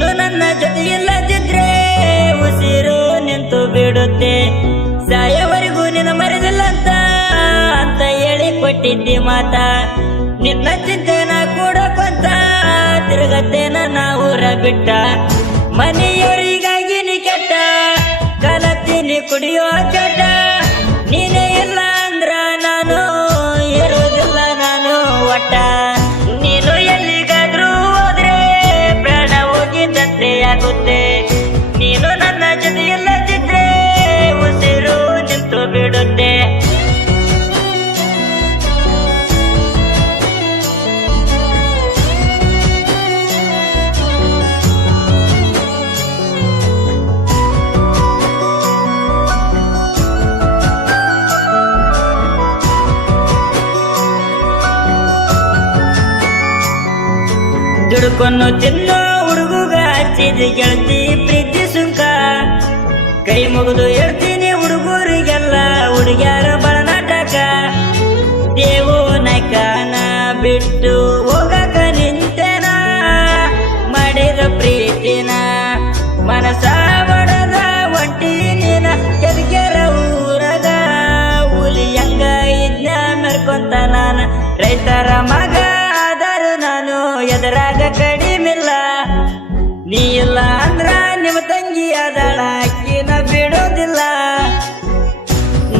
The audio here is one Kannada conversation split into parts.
ನೀನು ನನ್ನ ಜೊತೆ ಇಲ್ಲದಿದ್ರೆ ಉಸಿರು ನಿಂತು ಬಿಡುತ್ತೆ, ಸಾಯವರೆಗೂ ನಿನ್ನ ಮರೆದಿಲ್ಲ ಅಂತ ಹೇಳಿ ಕೊಟ್ಟಿದ್ದಿ ಮಾತ. ನಿನ್ನ ಚಿಂತೆನ ಕೂಡ ಕೊಂತ ತಿರುಗತ್ತೇನ ನಾ ಊರ ಬಿಟ್ಟ, ಮನೆಯವರಿಗಾಗಿ ನೀ ಕೆಟ್ಟ ಕಲತೀನಿ ಕುಡಿಯೋ ಚಟ. ನೀನೇ ಇಲ್ಲ ಅಂದ್ರ ನಾನು ಇರುವುದಿಲ್ಲ ನಾನು ಒಟ್ಟ. ನೀನು ಎಲ್ಲಿಗಾದ್ರೂ ಹೋದ್ರೆ ಪ್ರಾಣ ಹೋಗಿದ್ದಂತೆ ಆಗುತ್ತೆ, ನೀನು ನನ್ನ ಜೊತೆ ಇಲ್ಲದಿದ್ರೆ ಉಸಿರು ನಿಂತು ಬಿಡುತ್ತೆ. ದುಡ್ಕೊಂಡು ತಿನ್ನೋ ಹುಡುಗ ಹಚ್ಚಿದ ಗೆಳತಿ ಪ್ರೀತಿ ಸುಂಕ, ಕೈ ಮುಗಿದು ಹೇಳ್ತೀನಿ ಹುಡುಗರಿಗೆಲ್ಲ ಹುಡುಗ್ಯಾರ ಬಳನಾಟಕ. ದೇವು ನಾಯ್ಕನ ಬಿಟ್ಟು ಹೋಗಕ ನಿಂತೆನ, ಮಾಡಿದ ಪ್ರೀತಿನ ಮನಸ ಬಡದ ಒಂಟಿ ನೀನ. ಕೆದಕೆರ ಊರಗ ಹುಲಿ ಹಂಗ ಇದ್ನ ಮೆರ್ಕೊಂತ ನಾನ, ರೈತರ ಮಗ ಆದರೂ ನಾನು ಎದರಾಗ ಕಡಿಮಿಲ್ಲ. ನೀ ಇಲ್ಲ ಅಂದ್ರ ನಿಮ್ಮ ತಂಗಿ ಅದಳ ಅಕ್ಕಿನ ಬಿಡೋದಿಲ್ಲ.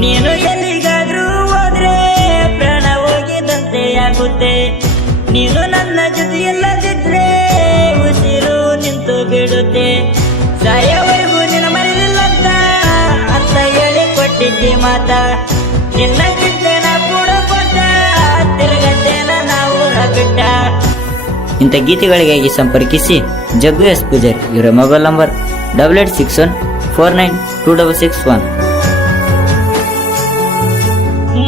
ನೀನು ಎಲ್ಲಿಗಾದ್ರೂ ಹೋದ್ರೆ ಪ್ರಾಣ ಹೋಗಿದಂತೆ ಆಗುತ್ತೆ, ನೀನು ನನ್ನ ಜೊತೆ ಇಲ್ಲದಿದ್ರೆ ಉಸಿರು ನಿಂತು ಬಿಡುತ್ತೆ, ಸಾಯವರೆಗೂ ನಿನ್ನ ಮರೆದಿಲ್ಲ ಅಂತ ಹೇಳಿ ಕೊಟ್ಟಿದ್ದಿ ಮಾತ. ನಿನ್ನ ಚಿಂತೆನ ಕೂಡ ಕೊಟ್ಟ ತಿರುಗತ್ತೇನ ನಾವು ಬಿಟ್ಟ. ಇಂಥ ಗೀತೆಗಳಿಗಾಗಿ ಸಂಪರ್ಕಿಸಿ ಜಗ್ಗು ಎಸ್ ಪೂಜಾರಿ. ಇವರ ಮೊಬೈಲ್ ನಂಬರ್ 8861492661.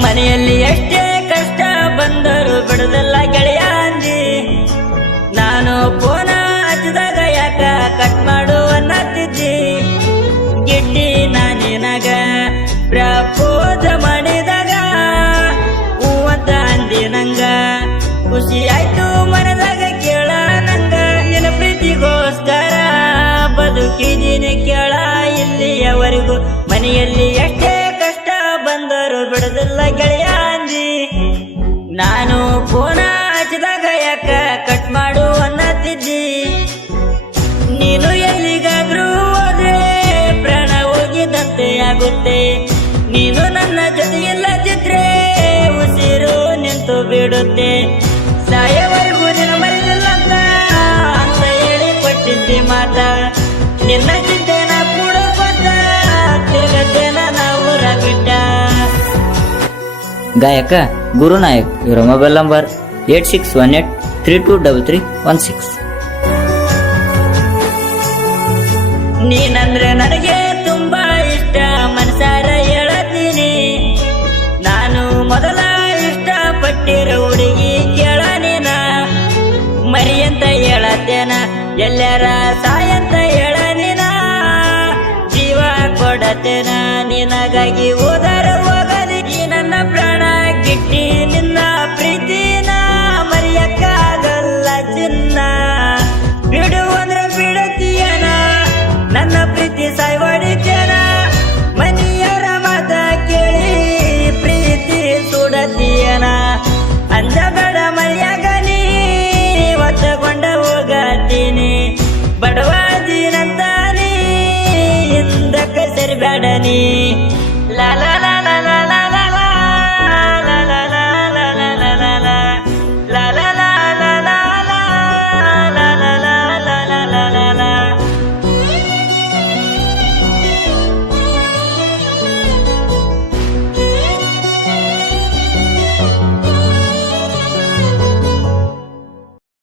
ಮನೆಯಲ್ಲಿ ಎಷ್ಟೇ ಕಷ್ಟ ಬಂದರು ಬಿಡುದಲ್ಲ ಗೆಳೆಯ ಅಂದಿ, ನಾನು ಫೋನ ಹಚ್ಚಿದಾಗ ಯಾಕ ಕಟ್ ಮಾಡು ಅನ್ನತ್ತಿದ್ದಿ. ಗಿಡ್ಡಿ ನಾನಿನಗ ಪ್ರಪೋಜ ಮಾಡಿದಾಗ ಹೂವಂತ ಅಂದಿ ನಂಗ, ಖುಷಿ ಆಯ್ತು ಮನದಾಗ ಕೇಳ ನಂಗ. ನಿನ್ನ ಪ್ರೀತಿಗೋಸ್ಕರ ಬದುಕಿದೀನಿ ಕೇಳ ಇಲ್ಲಿಯವರೆಗೂ, ಮನೆಯಲ್ಲಿ ಎಷ್ಟೇ ಕಷ್ಟ ಬಂದರು ಬಿಡುದಿಲ್ಲ ಗೆಳೆಯ ಅಂದಿ. ನಾನು ಫೋನ ಹಚ್ಚಿದಾಗ ಯಾಕ ಕಟ್ ಮಾಡು ಅನ್ನತ್ತಿದ್ದಿ. ನೀನು ಎಲ್ಲಿಗಾದ್ರೂ ಹೋದ್ರೆ ಪ್ರಾಣ ಹೋಗಿದಂತೆ ಆಗುತ್ತೆ, ನೀನು ನನ್ನ ಜೊತೆ ಇಲ್ಲದಿದ್ರೆ ಉಸಿರು ನಿಂತು ಬಿಡುತ್ತೆ, ಸಾಯವರೆಗೂ ನಿನ್ನ ಮರೆದಿಲ್ಲ ಅಂತ ಹೇಳಿ ಕೊಟ್ಟಿದ್ದಿ ಮಾತ. ನಿನ್ನ ಚಿಂತೆನ ಕೂಡ ಕೊಟ್ಟ ತಿರುಗತ್ತೇನ ನಾವು ಬಿಟ್ಟ. ಗಾಯಕ ಗುರುನಾಯಕ್. ಇವರ ಮೊಬೈಲ್ ನಂಬರ್ 8618323316. ನೀನಂದ್ರೆ ನನಗೆ ತುಂಬಾ ಇಷ್ಟ, ಮನಸಾರ ಹೇಳತೀನಿ. ನಾನು ಮೊದಲ ಇಷ್ಟಪಟ್ಟಿರೋ ಹುಡುಗಿ ಕೇಳ ನೀನ, ಮರಿ ಅಂತ ಹೇಳತ್ತೇನ ಎಲ್ಲರ ಸಾಯಂತ ಹೇಳ ನೀನ. ಜೀವ ಕೊಡತೇನ ನಿನಗಾಗಿ ಹೋದರ ಹೋಗಲಿ, ನನ್ನ ಪ್ರಾಣ ಗಿಟ್ಟಿ ನಿನ್ನ ಪ್ರೀತಿನ ಮರೆಯಕ್ಕಾಗಲ್ಲ ಚಿನ್ನ. ಬಿಡು ಅಂದ್ರ ಬಿಡತೀಯನ ನನ್ನ ಪ್ರೀತಿ ಸಾಯ್ವಡಿತೇನ, ಮನೆಯವರ ಮಾತ ಕೇಳಿ ಪ್ರೀತಿ ಸುಡತೀಯನ. ಅಂಜಬೇಡ ಮಳೆಯಾಗ ನೀ ಒತ್ತಗೊಂಡ ಹೋಗತೀನಿ, ಬಡವಾದಿನಂತ ನೀ ಹಿಂದಕ್ಕೆ ಸರಿಬೇಡ ನೀ. ಲಾ ಲಾ ಲಾ